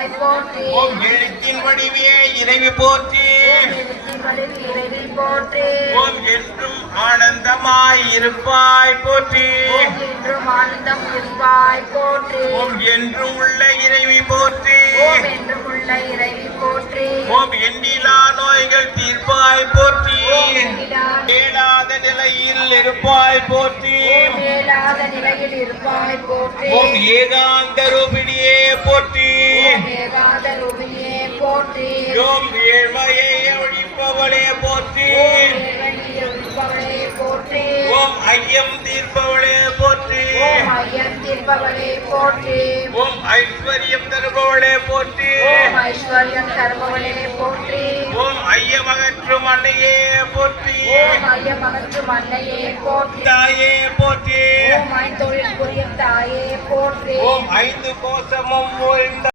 இருப்பாய் போற்றி. ஓம் எழுத்தின் வடிவே இறைவி போற்றி. இறைவி போற்றி. ஓம் என்றும் ஆனந்தமாய் இருப்பாய் போற்றி. என்றும் ஆனந்தம் இருப்பாய் போற்றி. ஓம் என்றும் உள்ள இறைவி போற்றி. என்றும் உள்ள இறைவி போற்றி. ஓம் எண்ணிலா நோய்கள் தீர்ப்பாய் போற்றி. கேளாத நிலையில் இருப்பாய் போற்றி. கேளாத நிலையில் இருப்பாய் போற்றி. ஓம் ஏகாந்த ரூபிணியே போற்றி. ஏகாந்த ரூபிணியே போற்றி. ஓம் ஏழ்மையை ஒழிப்பவளே போற்றி. ஒழிப்பவளே போற்றி. ஓம் ஐயம் தீர்ப்பவளே போற்றி. ஐயம் தீர்ப்பவளே போற்றி. ஓம் ஐஸ்வர்யம் தருபவளே போற்றி. ஐஸ்வர்யம் தருபவளே போற்றி. ஓம் ஐயமகற்றும் அன்னையே போற்றி. ஐயமகற்றும் அன்னையே போற்றி. தாயே போற்றி. தொழில் புரியும் தாயே போற்றி. ஓம் ஐந்து கோசமும் ஓய்ந்த